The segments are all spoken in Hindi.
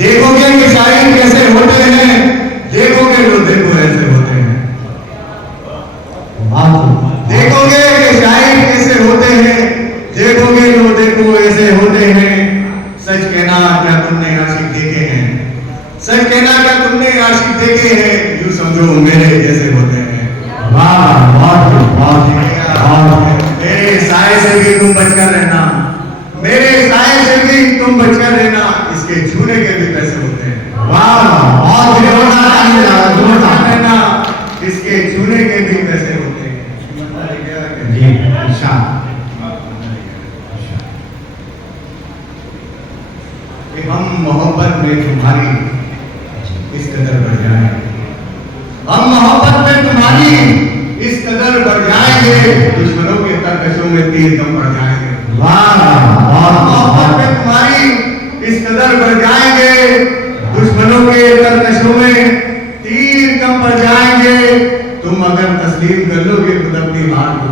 देखोगे कि शायर कैसे होते हैं, देखोगे तो देखो ऐसे होते हैं। देखोगे कि शायर कैसे होते हैं, देखोगे तो देखो ऐसे होते हैं। सच कहना क्या तुमने आशिक देखे हैं, सच कहना क्या तुमने आशिक देखे हैं, यूं समझो मेरे जैसे होते हैं। मेरे साए से भी तुम बचकर रहना, मेरे साए से भी तुम बचकर रहना, इसके छूने के भी पैसे होते हैं। रहना, इसके छूने के भी पैसे होते हैं। कि हम मोहब्बत में तुम्हारी इस कदर बढ़ जाएं, हम मोहब्बत में तुम्हारी इस कदर बढ़ जाएंगे, दुश्मनों के तरकशों में तीर कम पड़ जाएंगे। मोहब्बत में तुम्हारी इस कदर बढ़ जाएंगे, दुश्मनों के तरकशों में तीर कम पड़ जाएंगे। तुम अगर तस्लीम कर लोगे खुद अपनी हार को,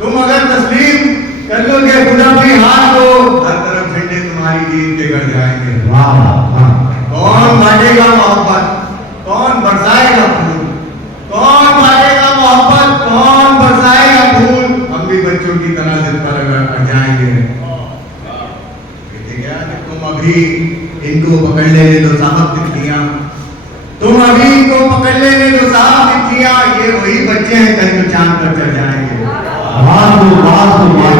तुम अगर तस्लीम कर लोगे खुद अपनी हार को, हर तरफ झंडे तुम्हारी जीत के गड़ जाएंगे। कौन बांटेगा मोहब्बत, कौन बरसाएगा फूल, कौन बांटेगा मोहब्बत, कौन बरसाएगा फूल। हम भी बच्चों की तरह जिद पर अगर जाएंगे। कहते क्या कि तुम अभी इनको पकड़ लेने दो साहब तितलियां, तुम अभी इनको पकड़ लेने दो साहब तितलियां, ये वही बच्चे हैं कल जो चांद पर चढ़ जाएंगे।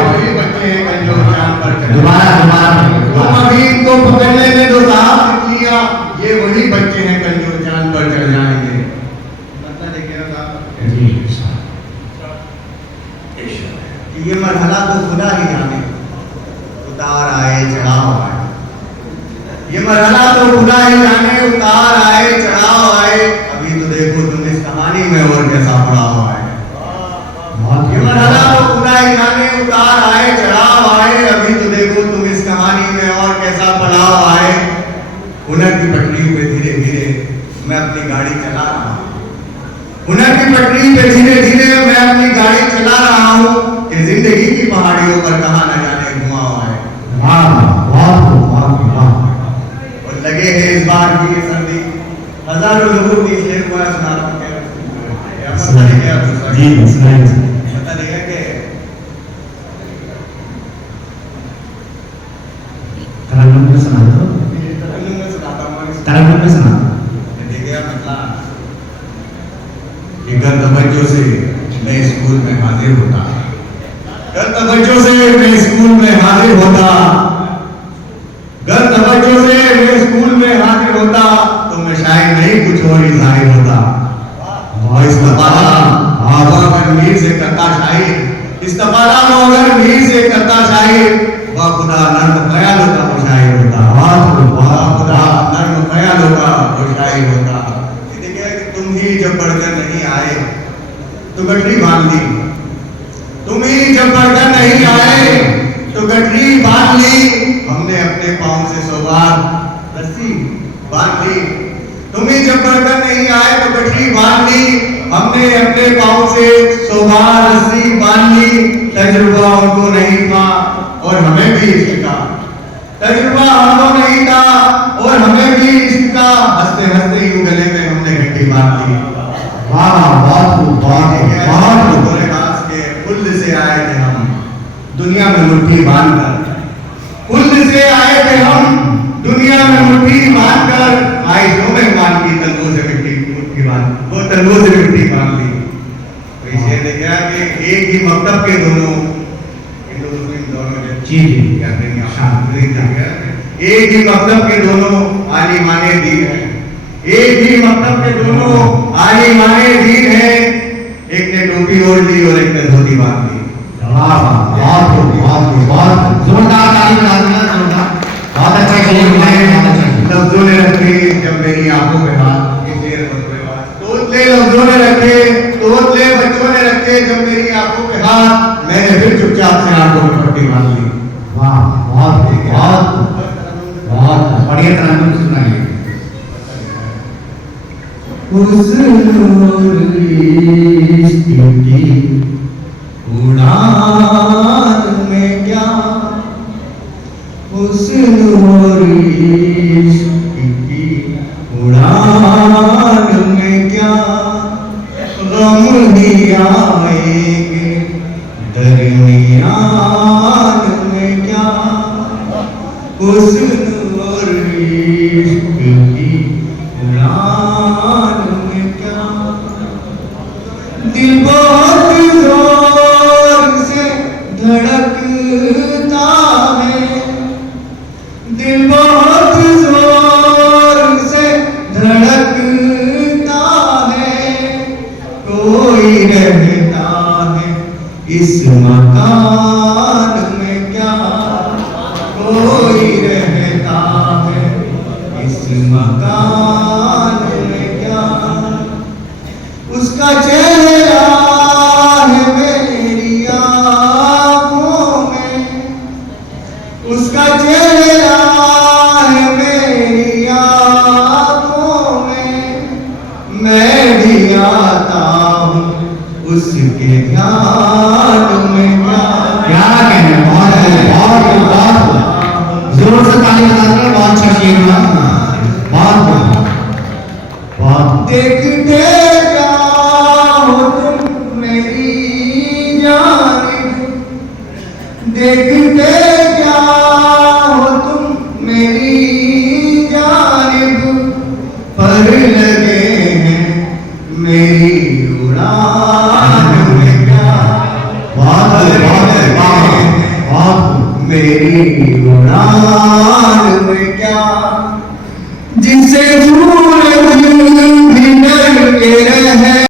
वही बच्चे हैं कल जो चांद पर चढ़ जाएंगे। तुम अभी इनको पकड़ लेने दो साहब तितलियां, ये वही बच्चे हैं कल जो चांद पर चढ़ जाएंगे। ये मरहला तो खुदा ही जाने, उतार आए चढ़ाव आए। ये मरहला तो खुदा ही जाने, उतार आए चढ़ाव आए। अभी तो देखो तुम इस कहानी में और कैसा पड़ा हुआ है। ये मरहला तो खुदा ही जाने, उतार आए चढ़ाव आए। अभी तो देखो तुम इस कहानी में और कैसा पड़ा हुआ है। हुनर की पटरी पे धीरे धीरे मैं अपनी गाड़ी चला रहा हूँ, हुनर की पटरी पे धीरे धीरे मैं अपनी गाड़ी चला रहा हूँ। कि जिंदगी की पहाड़ियों पर कहाँ न जाने घुमा हुआ है। और लगे हैं इस बार की ये सर्दी, हजारों लोगों की इसलिए हुआ सुना पता नहीं क्या कि घर तवज्जो से मैं स्कूल में हाजिर होता, घर तवज्जो से मैं स्कूल में हाजिर होता, घर तवज्जो से मैं स्कूल में हाजिर होता, तो मैं शायद नहीं कुछ और ही जाहिर होता। इस्तफादा अगर मीर से करता शायर, इस्तफादा अगर मीर से करता शायर, वह खुदा नर्म ख्यालों का वो शायर होता, खुदा नर्म ख्यालों का वो शायर होता। तुम ही जब बढ़कर नहीं आए तो गठरी बांध ली, तुम ही जब बढ़कर नहीं आए तो गठरी बांध ली। हमने अपने पांव से 100 बार रस्सी बांध ली, तुम ही जब बढ़कर नहीं आए तो गठरी बांध ली। हमने अपने पांव से 100 बार रस्सी बांध ली। तजुर्बा उनको नहीं था और हमें भी इसका तजुर्बा हमको नहीं था और हमें भी इसका। हंसते हंसते यूं गले में हमने घंटी बांध ली। खुल्द से आए थे हम दुनिया में मुट्ठी बांधकर, खुल्द से आए थे हम दुनिया में मुट्ठी बांधकर। आयशों में मान की तलवों से मुट्ठी बांध, वो तलवों से मुट्ठी बांध ली। तो इसे देखा कि एक ही मकतब के दोनों हिंदू मुस्लिम दोनों एक ही मकतब के दोनों आली माने दीन है, एक ही मकतब के दोनों आली माने दीन है। एक ने टोपी ओढ़ ली और एक ने धोती बांध ली। लफ्जों ने रखे जब मेरी आंखों पे हाथ, तोतले लफ्जों ने रखे, तोतले बच्चों ने रखे जब मेरी आंखों पे हाथ, मैंने फिर चुपचाप से आंखों में पट्टी बांध ली। बहुत बढ़िया तरह से सुनाइए। उड़ान में क्या हुस्न और इश्क इश्क की उड़ान में क्या, दिल बहुत जोर से धड़कता है, दिल बहुत जोर से धड़कता है, कोई रहता है इस मकान में क्या, कोई रहता है इस मकान में क्या, उसका चेहरा है मेरी आँखों में, उसका चेहरा है मेरी आँखों में, मैं भी आता हूँ उसके ध्यान में क्या कहना। बहुत जोर से ताली बजा के बहुत अच्छा शेर हुआ, बहुत देखते जाओ तुम मेरी जानिब, देखते